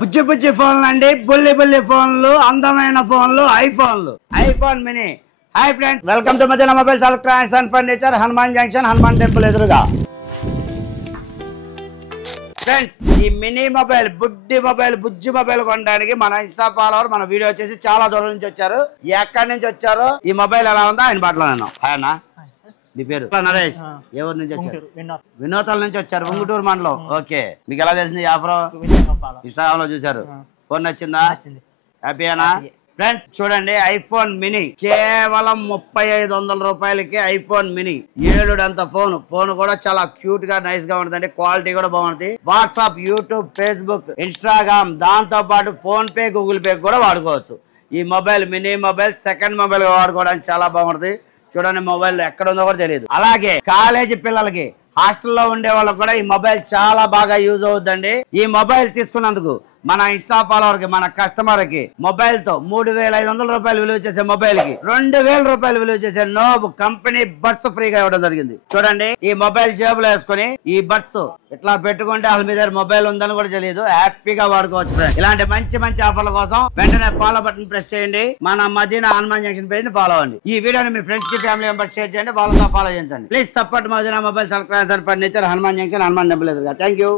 బుజ్జి బుజ్జి ఫోన్లు అండి, బుల్లి బుల్లి ఫోన్లు, అందమైన ఫోన్లు, ఐఫోన్లు, iPhone mini. Hi friends, welcome to Madina mobiles electronics and furniture, Hanuman junction, Hanuman temple ఎదురుగా. ఫ్రెండ్స్, ఈ మినీ మొబైల్, బుడ్డి మొబైల్, బుజ్జి మొబైల్ కొనడానికి మన ఇన్స్టా ఫాలోవర్ మన వీడియో వచ్చేసి చాలా దూరం నుంచి వచ్చారు. ఎక్కడి నుంచి వచ్చారో, ఈ మొబైల్ ఎలా ఉందో ఆయన బాటలో నేను. హాయ్ అన్న, మీ పేరు? నరేష్. ఎవరి నుంచి వచ్చారు? వినోతాల నుంచి వచ్చారు, ఉంగుటూరు మండలం. ఓకే, మీకు ఎలా తెలిసింది? ఆఫర్ ఇన్స్టాగ్రామ్ లో చూసారు. ఫోన్ నచ్చిందా? హ్యాపీనా? ఫ్రెండ్స్ చూడండి, ఐఫోన్ మినీ కేవలం 3500 రూపాయలకి ఐఫోన్ మినీ 7 ఫోన్ కూడా చాలా క్యూట్ గా నైస్ గా ఉంటుందండి. క్వాలిటీ కూడా బాగుంటుంది. వాట్సాప్, యూట్యూబ్, ఫేస్బుక్, ఇన్స్టాగ్రామ్, దాంతో పాటు ఫోన్ పే, గూగుల్ పే కూడా వాడుకోవచ్చు. ఈ mobile mini mobile second mobile వాడుకోవడానికి చాలా బాగుంటుంది. చూడండి, మొబైల్ ఎక్కడ ఉందో కూడా తెలియదు. అలాగే కాలేజీ పిల్లలకి, హాస్టల్లో ఉండే వాళ్ళకి కూడా ఈ మొబైల్ చాలా బాగా యూజ్ అవుతుందండి. ఈ మొబైల్ తీసుకున్నందుకు మన ఇన్స్టా ఫాలోవర్ కి, మన కస్టమర్ కి మొబైల్ తో 3500 రూపాయలు విలువ చేసే మొబైల్ కి 2000 రూపాయలు విలువ చేసే నోబ్ కంపెనీ బడ్స్ ఫ్రీగా ఇవ్వడం జరిగింది. చూడండి, ఈ మొబైల్ జేబులో వేసుకుని ఈ బడ్స్ ఇట్లా పెట్టుకుంటే అసలు మీ దగ్గర మొబైల్ ఉందని కూడా తెలియదు. హ్యాపీగా వాడుకోవచ్చు ఫ్రెండ్స్. ఇలాంటి మంచి మంచి ఆఫర్ల కోసం వెంటనే ఫాలో బటన్ ప్రెస్ చేయండి. మన మదీనా హనుమాన్ జంక్షన్ పేజ్ ని ఫాలో అవ్వండి. ఈ వీడియోని మీ ఫ్రెండ్స్ కి, ఫ్యామిలీ మెంబర్స్ షేర్ చేయండి. వాళ్ళతో ఫాలో చేయండి. Please support Madina mobiles electronics and furniture, Hanuman junction, Hanuman temple ఎదురుగా. Thank you.